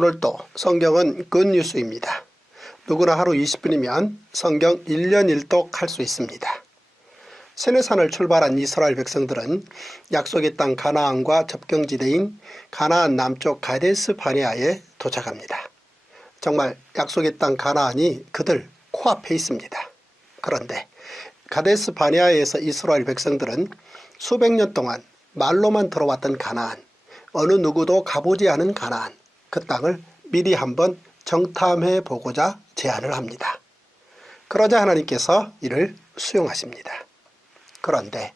오늘도 성경은 굿뉴스입니다. 누구나 하루 20분이면 성경 1년 1독 할 수 있습니다. 시내산을 출발한 이스라엘 백성들은 약속의 땅 가나안과 접경지대인 가나안 남쪽 가데스 바네아에 도착합니다. 정말 약속의 땅 가나안이 그들 코앞에 있습니다. 그런데 가데스 바네아에서 이스라엘 백성들은 수백 년 동안 말로만 들어왔던 가나안, 어느 누구도 가보지 않은 가나안, 그 땅을 미리 한번 정탐해 보고자 제안을 합니다. 그러자 하나님께서 이를 수용하십니다. 그런데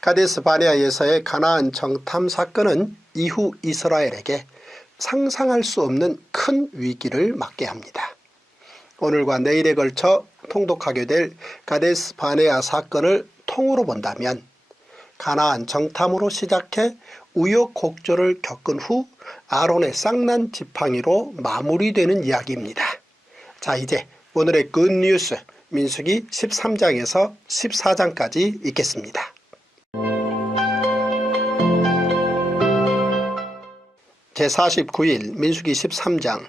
가데스 바네아에서의 가나안 정탐 사건은 이후 이스라엘에게 상상할 수 없는 큰 위기를 맞게 합니다. 오늘과 내일에 걸쳐 통독하게 될 가데스 바네아 사건을 통으로 본다면 가나안 정탐으로 시작해 우여곡절을 겪은 후 아론의 쌍난 지팡이로 마무리되는 이야기입니다. 자, 이제 오늘의 굿뉴스 민수기 13장에서 14장까지 읽겠습니다. 제49일 민수기 13장.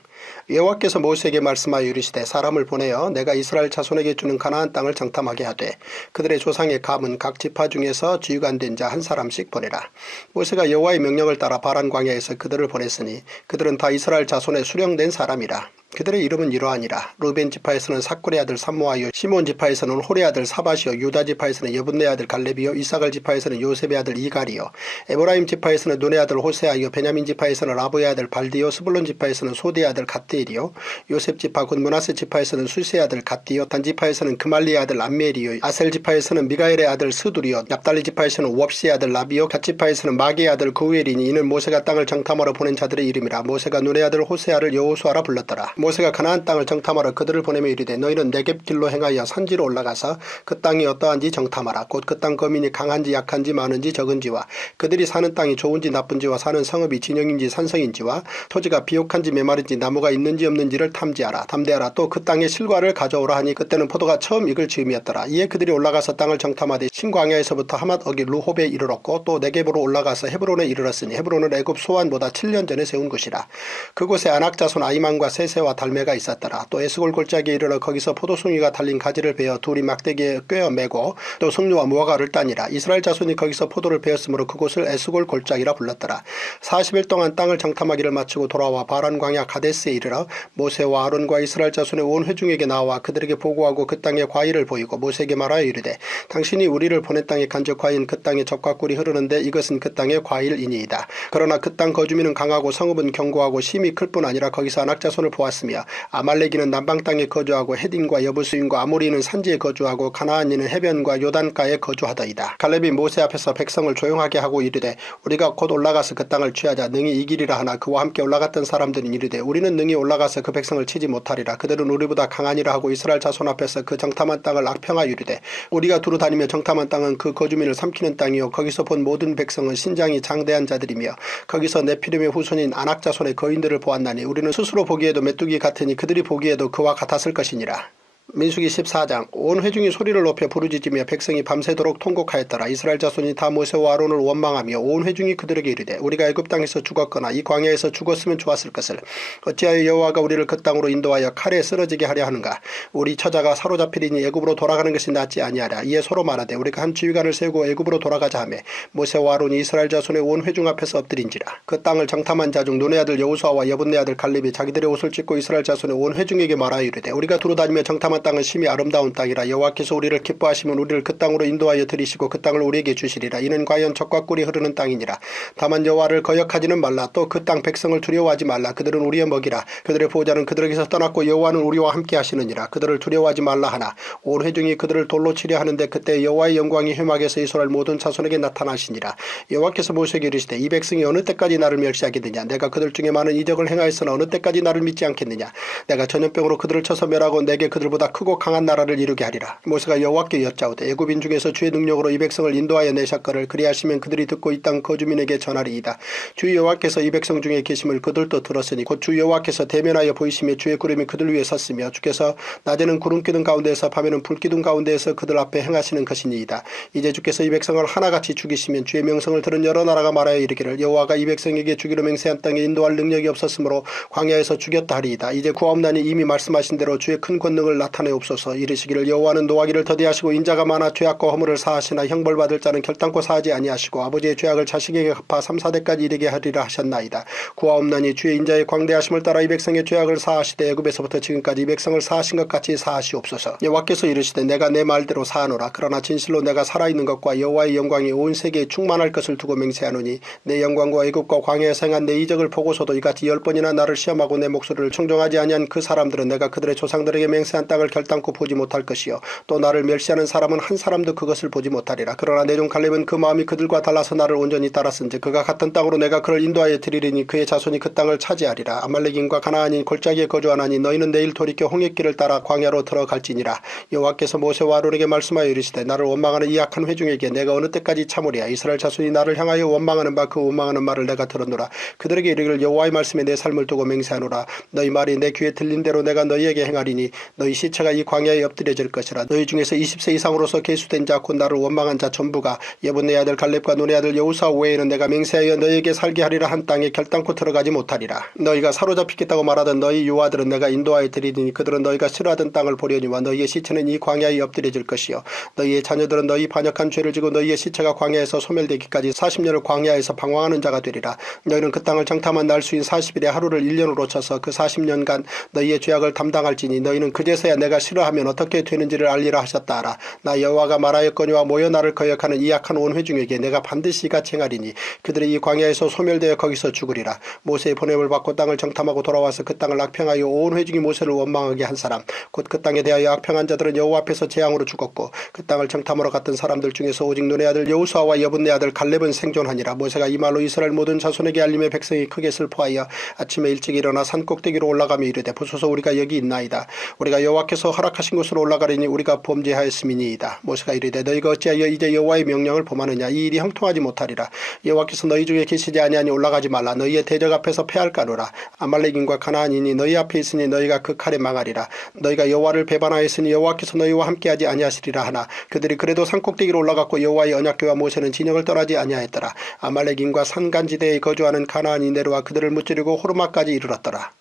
여호와께서 모세에게 말씀하여 이르시되 사람을 보내어 내가 이스라엘 자손에게 주는 가나안 땅을 정탐하게 하되 그들의 조상의 감은 각 지파 중에서 지휘관된 자 한 사람씩 보내라. 모세가 여호와의 명령을 따라 바란 광야에서 그들을 보냈으니 그들은 다 이스라엘 자손의 수령된 사람이라. 그들의 이름은 이러하니라. 루벤 지파에서는 사쿨의 아들 삼모아요, 시몬 지파에서는 홀의 아들 사밧이요, 유다 지파에서는 여분네 아들 갈렙이요, 이사갈 지파에서는 요셉의 아들 이갈이요, 에브라임 지파에서는 눈의 아들 호세아요, 베냐민 지파에서는 라브의 아들 발디요, 스불론 지파에서는 소디의 아들 갓디엘이요, 요셉 지파 곧 므낫세 지파에서는 수세의 아들 갓디요, 단 지파에서는 그말리의 아들 암멜이요, 아셀 지파에서는 미가엘의 아들 스두리요, 납달리 지파에서는 웁시의 아들 라비요, 갓 지파에서는 마기의 아들 그우엘이니 이는 모세가 땅을 정탐하러 보낸 자들의 이름이라. 모세가 눈의 아들 호세아를 여호수아라 불렀더라. 모세가 가나안 땅을 정탐하러 그들을 보내며 이르되 너희는 네겝 길로 행하여 산지로 올라가서 그 땅이 어떠한지 정탐하라. 곧 그 땅 거민이 강한지 약한지 많은지 적은지와 그들이 사는 땅이 좋은지 나쁜지와 사는 성읍이 진영인지 산성인지와 토지가 비옥한지 메마른지 나무가 있는지 없는지를 탐지하라. 담대하라. 또 그 땅의 실과를 가져오라 하니 그때는 포도가 처음 익을 즈음이었더라. 이에 그들이 올라가서 땅을 정탐하되 신광야에서부터 하맛 어기 루홉에 이르렀고 또 네겝으로 올라가서 헤브론에 이르렀으니 헤브론은 애굽 소안보다 7년 전에 세운 곳이라. 그곳에 아낙 자손 아이만과 세세와 달메가 있었더라. 또 에스골 골짜기에 이르러 거기서 포도송이가 달린 가지를 베어 둘이 막대기에 꿰어 매고 또 석류와 무화과를 따니라. 이스라엘 자손이 거기서 포도를 베었으므로 그곳을 에스골 골짜기라 불렀더라. 40일 동안 땅을 정탐하기를 마치고 돌아와 바란 광야 가데스에 이르러 모세와 아론과 이스라엘 자손의 온 회중에게 나와 그들에게 보고하고 그 땅의 과일을 보이고 모세에게 말하여 이르되 당신이 우리를 보낸 땅의 간적과인 그 땅에 젖과 꿀이 흐르는데 이것은 그 땅의 과일이니이다. 그러나 그 땅 거주민은 강하고 성읍은 견고하고 심이 클 뿐 아니라 거기서 아낙 자손을 보았으며 아말렉이는 남방 땅에 거주하고 헤딘과 여부스인과 아모리는 산지에 거주하고 가나안인은 해변과 요단가에 거주하더이다. 갈렙이 모세 앞에서 백성을 조용하게 하고 이르되 우리가 곧 올라가서 그 땅을 취하자 능히 이기리라 하나 그와 함께 올라갔던 사람들은 이르되 우리는 능히 올라가서 그 백성을 치지 못하리라. 그들은 우리보다 강하니라 하고 이스라엘 자손 앞에서 그 정탐한 땅을 악평하여 이르되 우리가 두루 다니며 정탐한 땅은 그 거주민을 삼키는 땅이요 거기서 본 모든 백성은 신장이 장대한 자들이며 거기서 네피림의 후손인 아낙 자손의 거인들을 보았나니 우리는 스스로 보기에도 메뚜기 같으니 그들이 보기에도 그와 같았을 것이니라. 민수기 14장. 온 회중이 소리를 높여 부르짖으며 백성이 밤새도록 통곡하였더라. 이스라엘 자손이 다 모세와 아론을 원망하며 온 회중이 그들에게 이르되 우리가 애굽 땅에서 죽었거나 이 광야에서 죽었으면 좋았을 것을 어찌하여 여호와가 우리를 그 땅으로 인도하여 칼에 쓰러지게 하려 하는가. 우리 처자가 사로잡히리니 애굽으로 돌아가는 것이 낫지 아니하랴. 이에 서로 말하되 우리가 한 지휘관을 세우고 애굽으로 돌아가자 하며 모세와 아론이 이스라엘 자손의 온 회중 앞에서 엎드린지라. 그 땅을 정탐한 자 중 눈의 아들 여호수아와 여분네 아들 갈렙이 자기들의 옷을 찢고 이스라엘 자손의 온 회중에게 말하여 이르되 우리가 두루 다니며 정탐한 땅은 심히 아름다운 땅이라. 여호와께서 우리를 기뻐하시면 우리를 그 땅으로 인도하여 들이시고 그 땅을 우리에게 주시리라. 이는 과연 젖과 꿀이 흐르는 땅이니라. 다만 여호와를 거역하지는 말라. 또 그 땅 백성을 두려워하지 말라. 그들은 우리의 먹이라. 그들의 보호자는 그들에게서 떠났고 여호와는 우리와 함께 하시느니라. 그들을 두려워하지 말라 하나 온 회중이 그들을 돌로 치려 하는데 그때 여호와의 영광이 회막에서 이스라엘 모든 자손에게 나타나시니라. 여호와께서 모세에게 이르시되 이 백성이 어느 때까지 나를 멸시하겠느냐. 내가 그들 중에 많은 이적을 행하였으나 어느 때까지 나를 믿지 않겠느냐. 내가 전염병으로 그들을 쳐서 멸하고 내게 그들보다 보다 크고 강한 나라를 이루게 하리라. 모세가 여호와께 여짜오되 애굽인 중에서 주의 능력으로 이 백성을 인도하여 내셨거를 그리하시면 그들이 듣고 이 땅 거주민에게 전하리이다. 주 여호와께서 이 백성 중에 계심을 그들도 들었으니 곧 주 여호와께서 대면하여 보이시며 주의 구름이 그들 위에 섰으며 주께서 낮에는 구름 기둥 가운데에서 밤에는 불 기둥 가운데에서 그들 앞에 행하시는 것이니이다. 이제 주께서 이 백성을 하나같이 죽이시면 주의 명성을 들은 여러 나라가 말하여 이르기를 여호와가 이 백성에게 주기로 맹세한 땅에 인도할 능력이 없었으므로 광야에서 죽였다 하리이다. 이제 구하옵나니 이미 말씀하신 대로 주의 큰 권능을 나타내옵소서. 이르시기를 여호와는 노하기를 더디하시고 인자가 많아 죄악과 허물을 사하시나 형벌받을 자는 결단코 사하지 아니하시고 아버지의 죄악을 자식에게 갚아 3, 4대까지 이르게 하리라 하셨나이다. 구하옵나니 주의 인자의 광대하심을 따라 이 백성의 죄악을 사하시되 애굽에서부터 지금까지 이 백성을 사하신 것 같이 사하시옵소서. 여호와께서 이르시되 내가 내 말대로 사하노라. 그러나 진실로 내가 살아있는 것과 여호와의 영광이 온 세계에 충만할 것을 두고 맹세하노니 내 영광과 애굽과 광야에서 행한 내 이적을 보고서도 이같이 10번이나 나를 시험하고 내 목소리를 청종하지 아니한 그 사람들은 내가 그들의 조상들에게 맹세한 땅을 결단코 보지 못할 것이요 또 나를 멸시하는 사람은 한 사람도 그것을 보지 못하리라. 그러나 내 종 갈렙은 그 마음이 그들과 달라서 나를 온전히 따랐은즉 그가 같은 땅으로 내가 그를 인도하여 드리리니 그의 자손이 그 땅을 차지하리라. 아말렉인과 가나안인 골짜기에 거주하나니 너희는 내일 돌이켜 홍해길을 따라 광야로 들어갈지니라. 여호와께서 모세와 아론에게 말씀하여 이르시되 나를 원망하는 이 악한 회중에게 내가 어느 때까지 참으랴. 이스라엘 자손이 나를 향하여 원망하는 바 그 원망하는 말을 내가 들었노라. 그들에게 이르기를 여호와의 말씀에 내 삶을 두고 맹세하노라. 너희 말이 내 귀에 들린 대로 내가 너희에게 행하리니 너희 시체가 이 광야에 엎드려질 것이라. 너희 중에서 20세 이상으로서 계수된 자 곧 나를 원망한 자 전부가 예분네 아들 갈렙과 눈의 아들 여호수아 외에는 내가 맹세하여 너희에게 살게 하리라 한 땅에 결단코 들어가지 못하리라. 너희가 사로잡히겠다고 말하던 너희 유아들은 내가 인도하여 드리니 그들은 너희가 싫어하던 땅을 보려니와 너희의 시체는 이 광야에 엎드려질 것이요 너희의 자녀들은 너희 반역한 죄를 지고 너희의 시체가 광야에서 소멸되기까지 40년을 광야에서 방황하는 자가 되리라. 너희는 그 땅을 정탐한 날수인 40일의 하루를 1년으로 쳐서 그 40년간 너희의 죄악을 담당할지니 너희는 그제서야 내가 싫어하면 어떻게 되는지를 알리라 하셨다 하라. 나 여호와가 말하였거니와 모여 나를 거역하는 이 악한 온 회중에게 내가 반드시 이같이 행하리니 그들이 이 광야에서 소멸되어 거기서 죽으리라. 모세의 보냄을 받고 땅을 정탐하고 돌아와서 그 땅을 악평하여 온 회중이 모세를 원망하게 한 사람 곧 그 땅에 대하여 악평한 자들은 여호와 앞에서 재앙으로 죽었고 그 땅을 정탐하러 갔던 사람들 중에서 오직 눈의 아들 여호수아와 여분네 아들 갈렙은 생존하니라. 모세가 이 말로 이스라엘 모든 자손에게 알림에 백성이 크게 슬퍼하여 아침에 일찍 일어나 산 꼭대기로 올라가며 이르되 보소서 우리가 여기 있나이다. 우리가 여호와께서 허락하신 곳으로 올라가리니 우리가 범죄하였음이니이다. 모세가 이르되 너희가 어찌하여 이제 여호와의 명령을 범하느냐. 이 일이 형통하지 못하리라. 여호와께서 너희 중에 계시지 아니하니 올라가지 말라. 너희의 대적 앞에서 패할까노라. 아말렉인과 가나안인이 너희 앞에 있으니 너희가 그 칼에 망하리라. 너희가 여호와를 배반하였으니 여호와께서 너희와 함께하지 아니하시리라 하나 그들이 그래도 산 꼭대기로 올라갔고 여호와의 언약궤와 모세는 진영을 떠나지 아니하였더라. 아말렉인과 산간지대에 거주하는 가나안이 내려와 그들을 무찌르고 호르마까지 이르렀더라.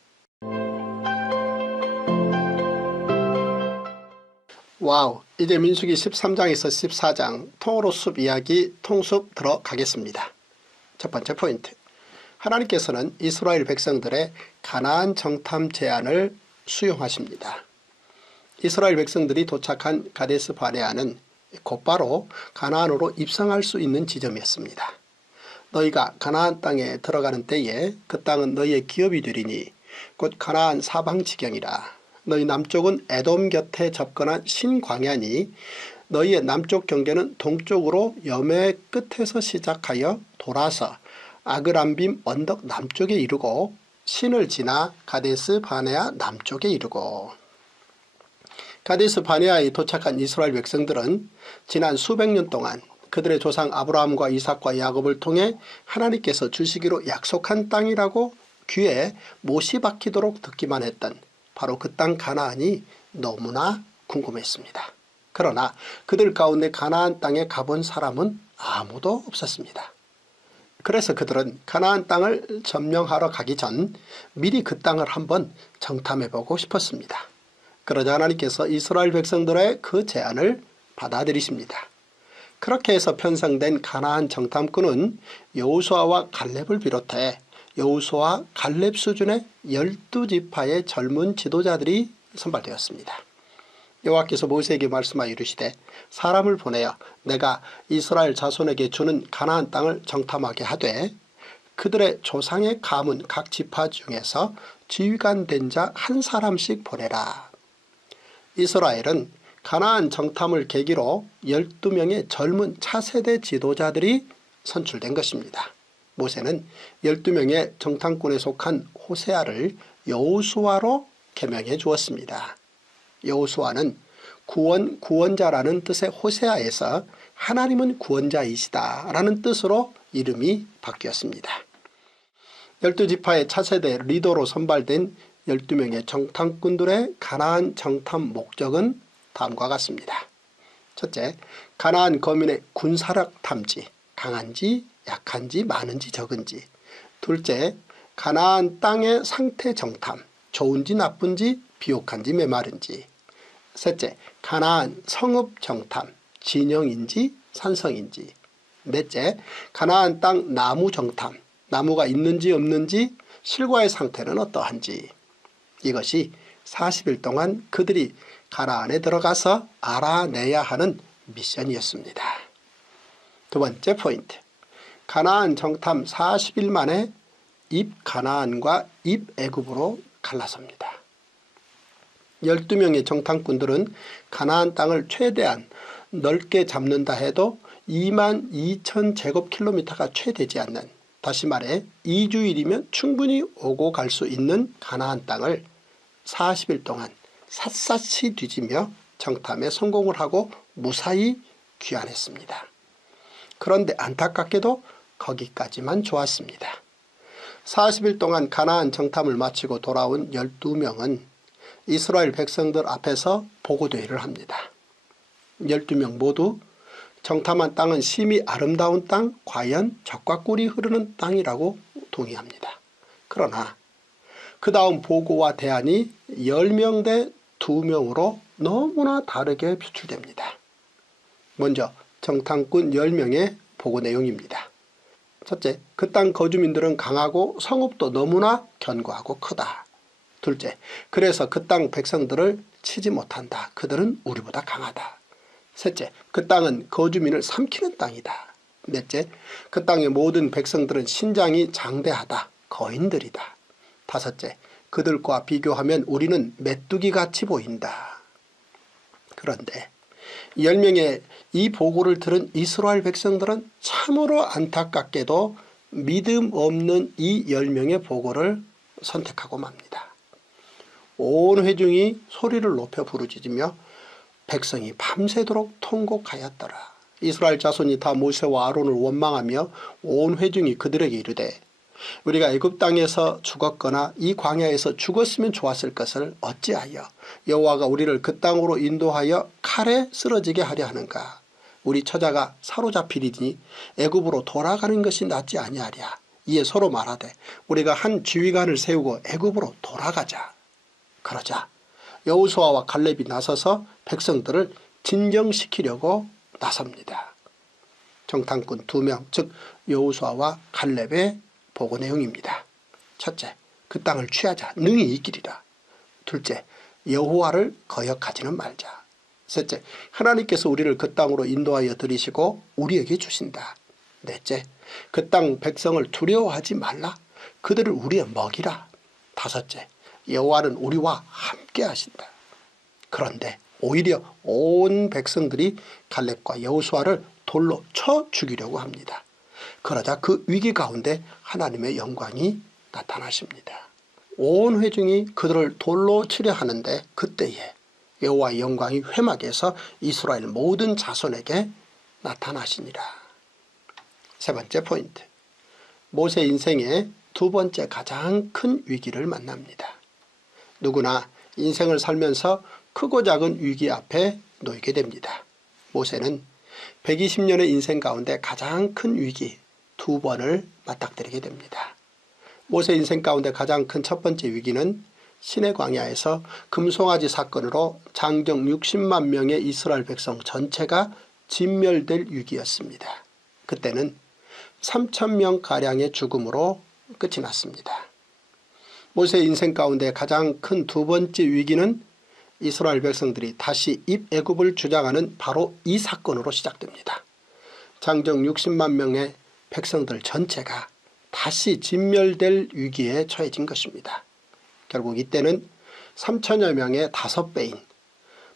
와우, 이제 민수기 13장에서 14장 통으로 숲 이야기 통숲 들어가겠습니다. 첫 번째 포인트, 하나님께서는 이스라엘 백성들의 가나안 정탐 제안을 수용하십니다. 이스라엘 백성들이 도착한 가데스 바네아는 곧바로 가나안으로 입성할 수 있는 지점이었습니다. 너희가 가나안 땅에 들어가는 때에 그 땅은 너희의 기업이 되리니 곧 가나안 사방지경이라. 너희 남쪽은 에돔 곁에 접근한 신광야니 너희의 남쪽 경계는 동쪽으로 여매 끝에서 시작하여 돌아서 아그람빔 언덕 남쪽에 이르고 신을 지나 가데스 바네아 남쪽에 이르고. 가데스 바네아에 도착한 이스라엘 백성들은 지난 수백 년 동안 그들의 조상 아브라함과 이삭과 야곱을 통해 하나님께서 주시기로 약속한 땅이라고 귀에 못이 박히도록 듣기만 했던 바로 그 땅 가나안이 너무나 궁금했습니다. 그러나 그들 가운데 가나안 땅에 가본 사람은 아무도 없었습니다. 그래서 그들은 가나안 땅을 점령하러 가기 전 미리 그 땅을 한번 정탐해보고 싶었습니다. 그러자 하나님께서 이스라엘 백성들의 그 제안을 받아들이십니다. 그렇게 해서 편성된 가나안 정탐꾼은 여호수아와 갈렙을 비롯해 여호수아 갈렙 수준의 12지파의 젊은 지도자들이 선발되었습니다. 여호와께서 모세에게 말씀하여 이르시되 사람을 보내어 내가 이스라엘 자손에게 주는 가나안 땅을 정탐하게 하되 그들의 조상의 가문 각 지파 중에서 지휘관 된 자 한 사람씩 보내라. 이스라엘은 가나안 정탐을 계기로 12명의 젊은 차세대 지도자들이 선출된 것입니다. 모세는 12명의 정탐꾼에 속한 호세아를 여호수아로 개명해 주었습니다. 여호수아는 구원자라는 뜻의 호세아에서 하나님은 구원자이시다 라는 뜻으로 이름이 바뀌었습니다. 12지파의 차세대 리더로 선발된 12명의 정탐꾼들의 가나안 정탐 목적은 다음과 같습니다. 첫째, 가나안 거민의 군사력 탐지, 강한지 약한지 많은지 적은지. 둘째, 가나안 땅의 상태 정탐, 좋은지 나쁜지 비옥한지 메마른지. 셋째, 가나안 성읍 정탐, 진영인지 산성인지. 넷째, 가나안 땅 나무 정탐, 나무가 있는지 없는지 실과의 상태는 어떠한지. 이것이 40일 동안 그들이 가나안에 들어가서 알아내야 하는 미션이었습니다. 두 번째 포인트, 가나안 정탐 40일 만에 입 가나안과 입 애굽으로 갈라섭니다. 12명의 정탐꾼들은 가나안 땅을 최대한 넓게 잡는다 해도 22,000제곱킬로미터가 채 되지 않는, 다시 말해 2주일이면 충분히 오고 갈 수 있는 가나안 땅을 40일 동안 샅샅이 뒤지며 정탐에 성공을 하고 무사히 귀환했습니다. 그런데 안타깝게도 거기까지만 좋았습니다. 40일 동안 가나안 정탐을 마치고 돌아온 12명은 이스라엘 백성들 앞에서 보고대회를 합니다. 12명 모두 정탐한 땅은 심히 아름다운 땅, 과연 젖과 꿀이 흐르는 땅이라고 동의합니다. 그러나 그 다음 보고와 대안이 10명 대 2명으로 너무나 다르게 표출됩니다. 먼저 정탐꾼 10명의 보고 내용입니다. 첫째, 그 땅 거주민들은 강하고 성읍도 너무나 견고하고 크다. 둘째, 그래서 그 땅 백성들을 치지 못한다. 그들은 우리보다 강하다. 셋째, 그 땅은 거주민을 삼키는 땅이다. 넷째, 그 땅의 모든 백성들은 신장이 장대하다. 거인들이다. 다섯째, 그들과 비교하면 우리는 메뚜기같이 보인다. 그런데 10명의 이 보고를 들은 이스라엘 백성들은 참으로 안타깝게도 믿음 없는 이 10명의 보고를 선택하고 맙니다. 온 회중이 소리를 높여 부르짖으며 백성이 밤새도록 통곡하였더라. 이스라엘 자손이 다 모세와 아론을 원망하며 온 회중이 그들에게 이르되 우리가 애굽 땅에서 죽었거나 이 광야에서 죽었으면 좋았을 것을 어찌하여 여호와가 우리를 그 땅으로 인도하여 칼에 쓰러지게 하려 하는가. 우리 처자가 사로잡히리니 애굽으로 돌아가는 것이 낫지 아니하랴. 이에 서로 말하되 우리가 한 지휘관을 세우고 애굽으로 돌아가자. 그러자 여호수아와 갈렙이 나서서 백성들을 진정시키려고 나섭니다. 정탐꾼 2명, 즉 여호수아와 갈렙의 보고 내용입니다. 첫째, 그 땅을 취하자. 능히 이기리라. 둘째, 여호와를 거역하지는 말자. 셋째, 하나님께서 우리를 그 땅으로 인도하여 들이시고 우리에게 주신다. 넷째, 그 땅 백성을 두려워하지 말라. 그들을 우리의 먹이라. 다섯째, 여호와는 우리와 함께 하신다. 그런데 오히려 온 백성들이 갈렙과 여호수아를 돌로 쳐 죽이려고 합니다. 그러자 그 위기 가운데 하나님의 영광이 나타나십니다. 온 회중이 그들을 돌로 치려 하는데 그때에 여호와의 영광이 회막에서 이스라엘 모든 자손에게 나타나시니라. 세 번째 포인트, 모세 인생의 두 번째 가장 큰 위기를 만납니다. 누구나 인생을 살면서 크고 작은 위기 앞에 놓이게 됩니다. 모세는 120년의 인생 가운데 가장 큰 위기 2번을 맞닥뜨리게 됩니다. 모세 인생 가운데 가장 큰 첫 번째 위기는 시내 광야에서 금송아지 사건으로 장정 60만 명의 이스라엘 백성 전체가 진멸될 위기였습니다. 그때는 3,000명가량의 죽음으로 끝이 났습니다. 모세 인생 가운데 가장 큰 두 번째 위기는 이스라엘 백성들이 다시 입애굽을 주장하는 바로 이 사건으로 시작됩니다. 장정 60만 명의 백성들 전체가 다시 진멸될 위기에 처해진 것입니다. 결국 이때는 3천여 명의 5배인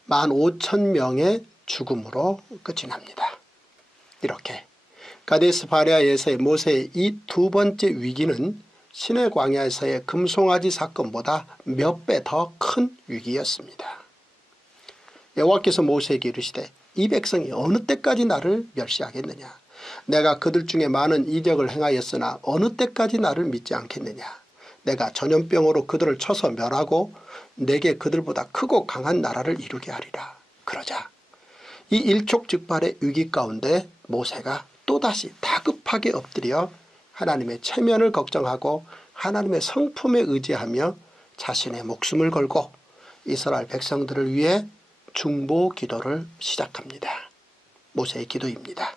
15,000명의 죽음으로 끝이 납니다. 이렇게 가데스 바네아에서의 모세의 이 두 번째 위기는 시내 광야에서의 금송아지 사건보다 몇 배 더 큰 위기였습니다. 여호와께서 모세에게 이르시되 이 백성이 어느 때까지 나를 멸시하겠느냐. 내가 그들 중에 많은 이적을 행하였으나 어느 때까지 나를 믿지 않겠느냐. 내가 전염병으로 그들을 쳐서 멸하고 내게 그들보다 크고 강한 나라를 이루게 하리라. 그러자 이 일촉즉발의 위기 가운데 모세가 또다시 다급하게 엎드려 하나님의 체면을 걱정하고 하나님의 성품에 의지하며 자신의 목숨을 걸고 이스라엘 백성들을 위해 중보 기도를 시작합니다. 모세의 기도입니다.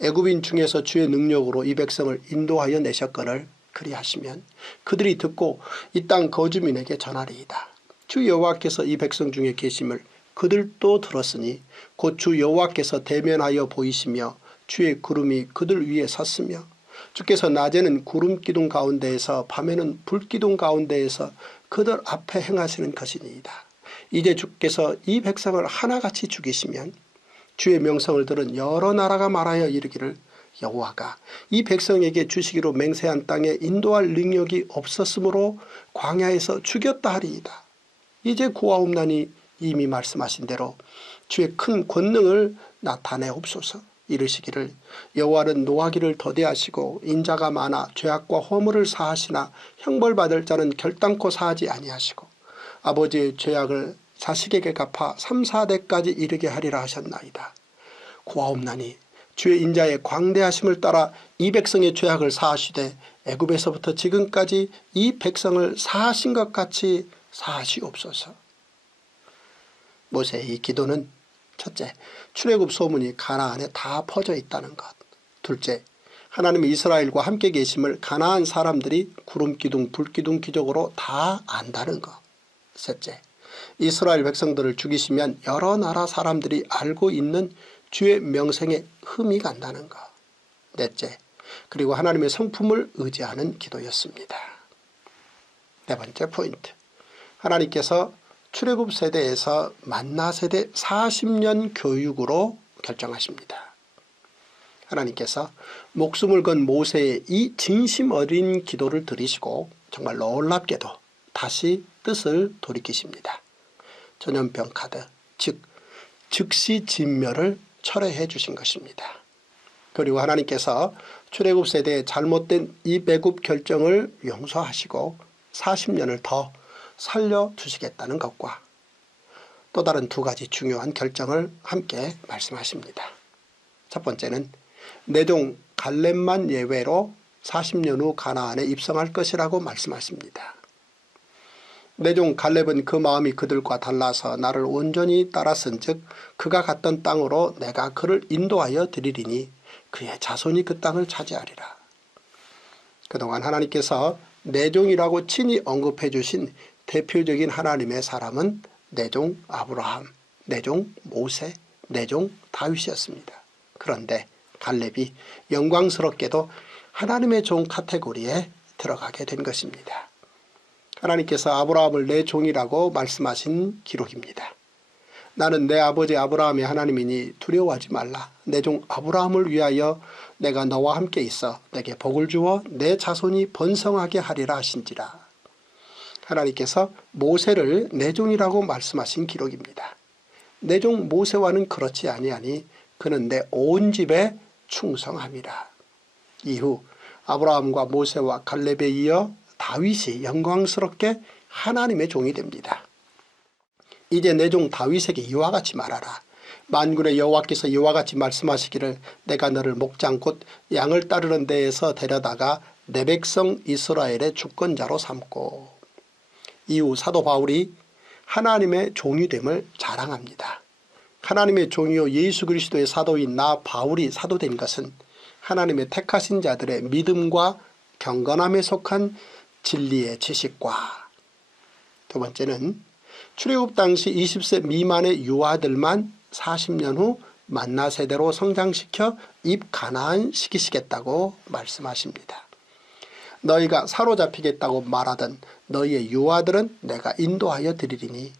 애굽인 중에서 주의 능력으로 이 백성을 인도하여 내셨거늘 그리하시면 그들이 듣고 이 땅 거주민에게 전하리이다. 주 여호와께서 이 백성 중에 계심을 그들도 들었으니 곧 주 여호와께서 대면하여 보이시며 주의 구름이 그들 위에 섰으며 주께서 낮에는 구름 기둥 가운데에서 밤에는 불 기둥 가운데에서 그들 앞에 행하시는 것이니이다. 이제 주께서 이 백성을 하나같이 죽이시면 주의 명성을 들은 여러 나라가 말하여 이르기를 여호와가 이 백성에게 주시기로 맹세한 땅에 인도할 능력이 없었으므로 광야에서 죽였다 하리이다. 이제 구하옵나니 이미 말씀하신 대로 주의 큰 권능을 나타내옵소서. 이르시기를 여호와는 노하기를 더디하시고 인자가 많아 죄악과 허물을 사하시나 형벌받을 자는 결단코 사하지 아니하시고 아버지의 죄악을 자식에게 갚아 3, 4대까지 이르게 하리라 하셨나이다. 구하옵나니 주의 인자의 광대하심을 따라 이 백성의 죄악을 사하시되 애굽에서부터 지금까지 이 백성을 사하신 것 같이 사하시옵소서. 모세의 이 기도는 첫째, 출애굽 소문이 가나안에 다 퍼져 있다는 것. 둘째, 하나님이 이스라엘과 함께 계심을 가나안 사람들이 구름기둥 불기둥 기적으로 다 안다는 것. 셋째, 이스라엘 백성들을 죽이시면 여러 나라 사람들이 알고 있는 주의 명성에 흠이 간다는 것. 넷째, 그리고 하나님의 성품을 의지하는 기도였습니다. 네 번째 포인트, 하나님께서 출애굽 세대에서 만나 세대 40년 교육으로 결정하십니다. 하나님께서 목숨을 건 모세의 이 진심 어린 기도를 들으시고 정말 놀랍게도 다시 뜻을 돌이키십니다. 전염병 카드, 즉 즉시 진멸을 철회해 주신 것입니다. 그리고 하나님께서 출애굽 세대의 잘못된 이 매굽 결정을 용서하시고 40년을 더 살려두시겠다는 것과 또 다른 두 가지 중요한 결정을 함께 말씀하십니다. 첫 번째는 내종 갈렙만 예외로 40년 후 가나안에 입성할 것이라고 말씀하십니다. 내종 갈렙은 그 마음이 그들과 달라서 나를 온전히 따랐은즉 그가 갔던 땅으로 내가 그를 인도하여 드리리니 그의 자손이 그 땅을 차지하리라. 그동안 하나님께서 내종이라고 친히 언급해 주신 대표적인 하나님의 사람은 내종 아브라함, 내종 모세, 내종 다윗이었습니다. 그런데 갈렙이 영광스럽게도 하나님의 종 카테고리에 들어가게 된 것입니다. 하나님께서 아브라함을 내 종이라고 말씀하신 기록입니다. 나는 내 아버지 아브라함의 하나님이니 두려워하지 말라. 내 종 아브라함을 위하여 내가 너와 함께 있어 내게 복을 주어 내 자손이 번성하게 하리라 하신지라. 하나님께서 모세를 내 종이라고 말씀하신 기록입니다. 내 종 모세와는 그렇지 아니하니 그는 내 온 집에 충성함이라. 이후 아브라함과 모세와 갈렙에 이어 다윗이 영광스럽게 하나님의 종이 됩니다. 이제 내 종 다윗에게 이와 같이 말하라. 만군의 여호와께서 이와 같이 말씀하시기를 내가 너를 목장 곧 양을 따르는 데에서 데려다가 내 백성 이스라엘의 주권자로 삼고. 이후 사도 바울이 하나님의 종이됨을 자랑합니다. 하나님의 종이요 예수 그리스도의 사도인 나 바울이 사도된 것은 하나님의 택하신 자들의 믿음과 경건함에 속한 진리의 지식과, 두 번째는 출애굽 당시 20세 미만의 유아들만 40년 후 만나 세대로 성장시켜 입 가나안 시키시겠다고 말씀하십니다. 너희가 사로잡히겠다고 말하던 너희의 유아들은 내가 인도하여 드리리니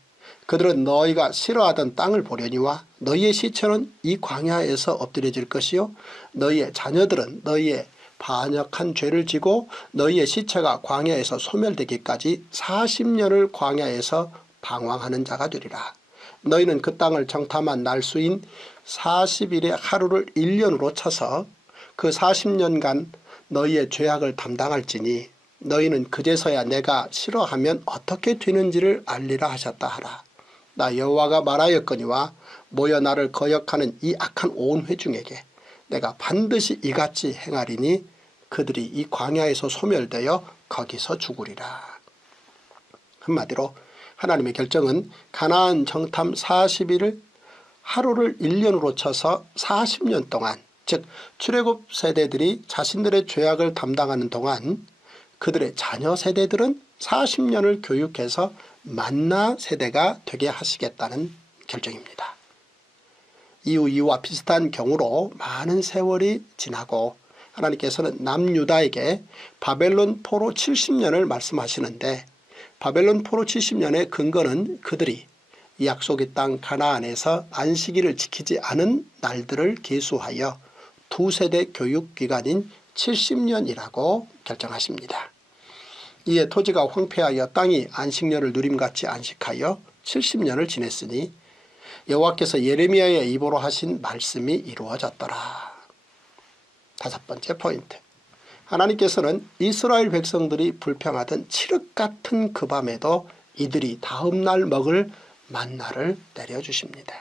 그들은 너희가 싫어하던 땅을 보려니와 너희의 시체는 이 광야에서 엎드려질 것이요 너희의 자녀들은 너희의 반역한 죄를 지고 너희의 시체가 광야에서 소멸되기까지 40년을 광야에서 방황하는 자가 되리라. 너희는 그 땅을 정탐한 날수인 40일의 하루를 1년으로 쳐서 그 40년간 너희의 죄악을 담당할지니 너희는 그제서야 내가 싫어하면 어떻게 되는지를 알리라 하셨다 하라. 나 여호와가 말하였거니와 모여 나를 거역하는 이 악한 온 회중에게 내가 반드시 이같이 행하리니 그들이 이 광야에서 소멸되어 거기서 죽으리라. 한마디로 하나님의 결정은 가나안 정탐 40일을 하루를 1년으로 쳐서 40년 동안, 즉 출애굽 세대들이 자신들의 죄악을 담당하는 동안 그들의 자녀 세대들은 40년을 교육해서 만나 세대가 되게 하시겠다는 결정입니다. 이와 비슷한 경우로 많은 세월이 지나고 하나님께서는 남유다에게 바벨론 포로 70년을 말씀하시는데, 바벨론 포로 70년의 근거는 그들이 약속의 땅 가나안에서 안식일을 지키지 않은 날들을 계수하여 두 세대 교육 기간인 70년이라고 결정하십니다. 이에 토지가 황폐하여 땅이 안식년을 누림같이 안식하여 70년을 지냈으니 여호와께서 예레미야의 입으로 하신 말씀이 이루어졌더라. 다섯 번째 포인트. 하나님께서는 이스라엘 백성들이 불평하던 칠흑 같은 그 밤에도 이들이 다음날 먹을 만나를 내려주십니다.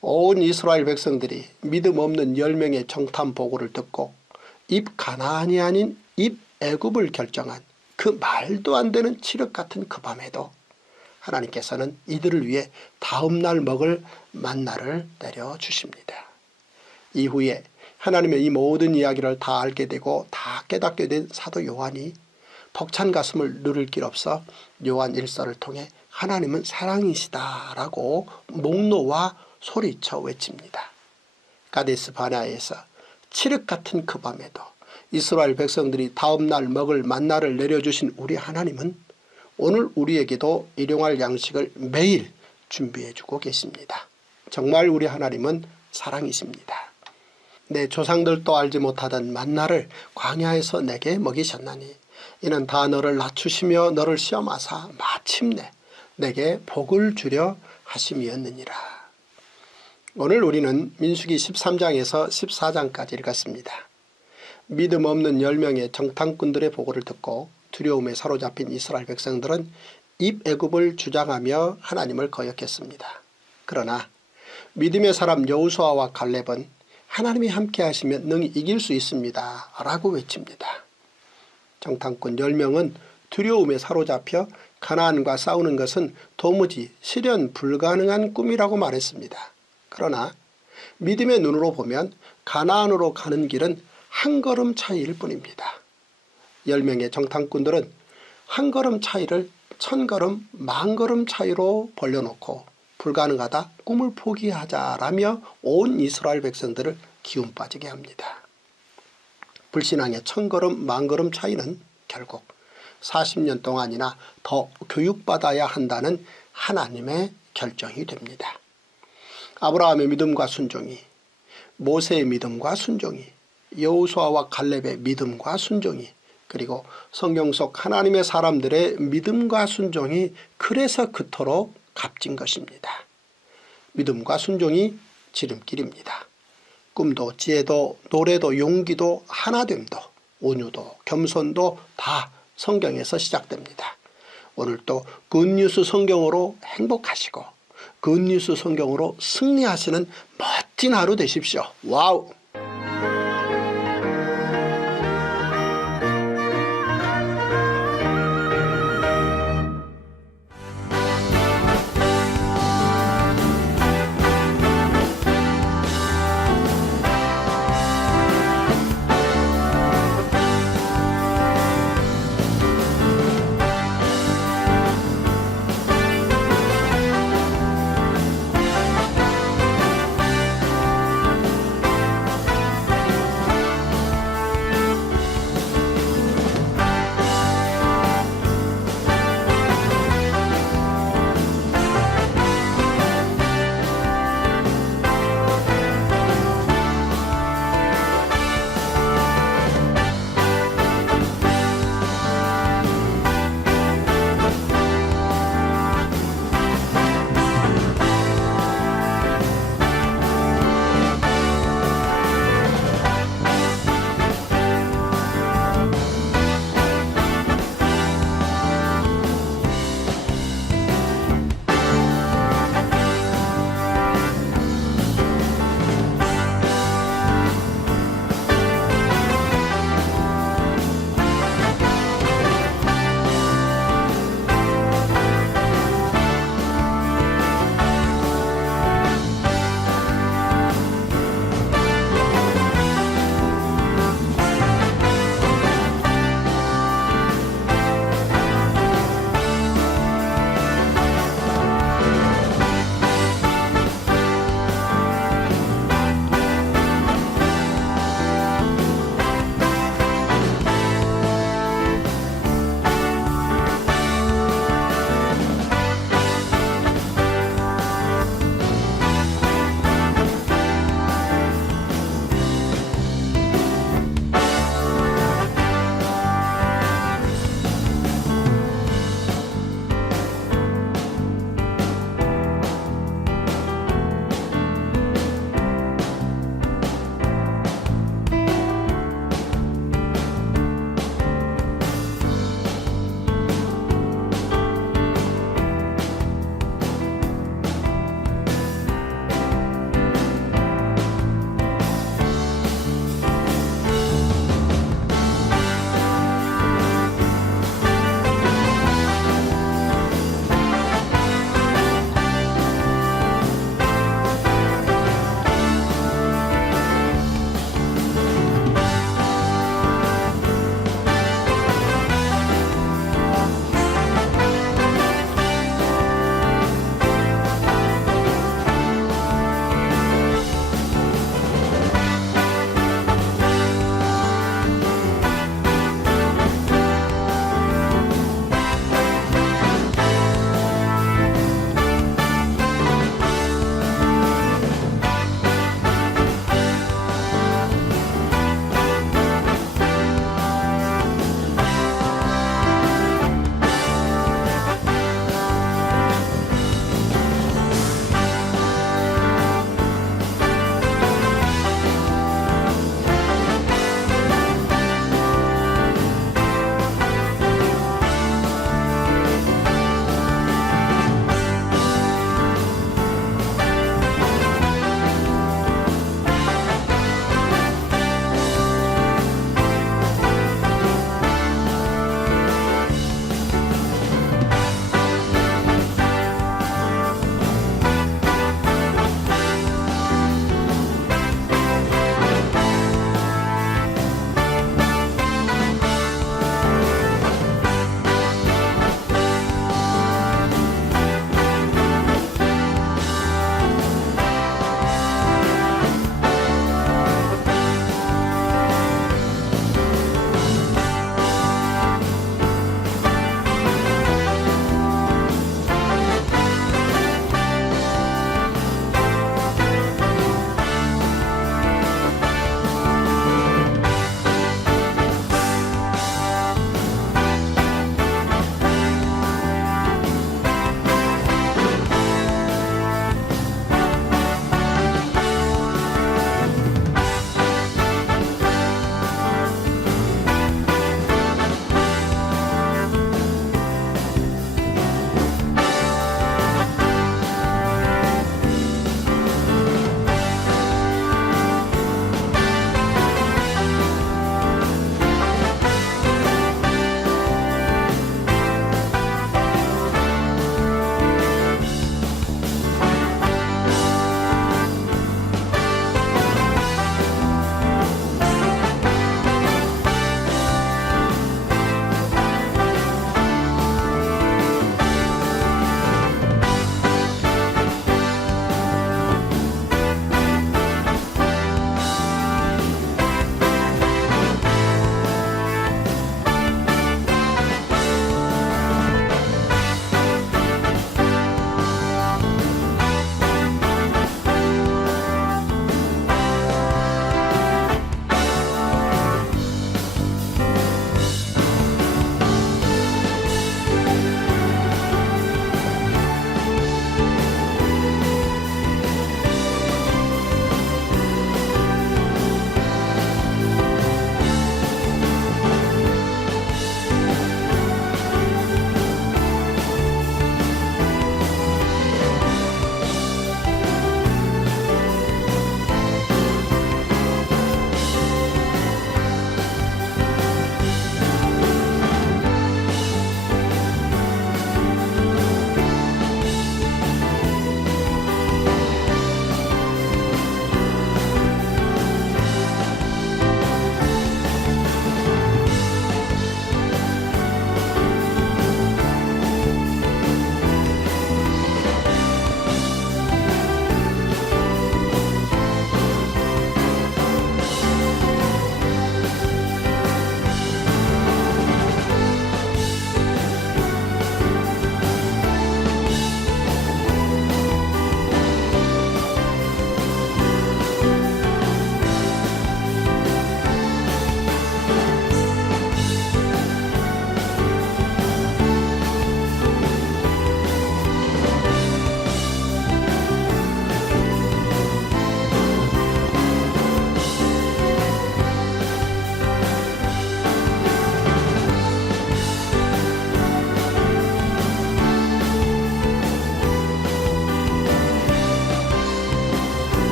온 이스라엘 백성들이 믿음 없는 10명의 정탐 보고를 듣고 입 가나안이 아닌 입 애굽을 결정한 그 말도 안 되는 칠흑 같은 그 밤에도 하나님께서는 이들을 위해 다음날 먹을 만나를 내려주십니다. 이후에 하나님의 이 모든 이야기를 다 알게 되고 다 깨닫게 된 사도 요한이 벅찬 가슴을 누를 길 없어 요한 1서를 통해 하나님은 사랑이시다라고 목놓아 소리쳐 외칩니다. 가데스 바네아에서 칠흑 같은 그 밤에도 이스라엘 백성들이 다음날 먹을 만나를 내려주신 우리 하나님은 오늘 우리에게도 일용할 양식을 매일 준비해주고 계십니다. 정말 우리 하나님은 사랑이십니다. 내 조상들도 알지 못하던 만나를 광야에서 내게 먹이셨나니 이는 다 너를 낮추시며 너를 시험하사 마침내 내게 복을 주려 하심이었느니라. 오늘 우리는 민수기 13장에서 14장까지 읽었습니다. 믿음 없는 10명의 정탐꾼들의 보고를 듣고 두려움에 사로잡힌 이스라엘 백성들은 입애굽을 주장하며 하나님을 거역했습니다. 그러나 믿음의 사람 여호수아와 갈렙은 하나님이 함께 하시면 능히 이길 수 있습니다 라고 외칩니다. 정탐꾼 10명은 두려움에 사로잡혀 가나안과 싸우는 것은 도무지 실현 불가능한 꿈이라고 말했습니다. 그러나 믿음의 눈으로 보면 가나안으로 가는 길은 한 걸음 차이일 뿐입니다. 10명의 정탐꾼들은 한 걸음 차이를 1000걸음, 10,000걸음 차이로 벌려놓고 불가능하다, 꿈을 포기하자라며 온 이스라엘 백성들을 기운 빠지게 합니다. 불신앙의 1000걸음, 10,000걸음 차이는 결국 40년 동안이나 더 교육받아야 한다는 하나님의 결정이 됩니다. 아브라함의 믿음과 순종이, 모세의 믿음과 순종이, 여호수아와 갈렙의 믿음과 순종이, 그리고 성경 속 하나님의 사람들의 믿음과 순종이 그래서 그토록 값진 것입니다. 믿음과 순종이 지름길입니다. 꿈도 지혜도 노래도 용기도 하나됨도 온유도 겸손도 다 성경에서 시작됩니다. 오늘도 굿뉴스 성경으로 행복하시고 굿뉴스 성경으로 승리하시는 멋진 하루 되십시오. 와우!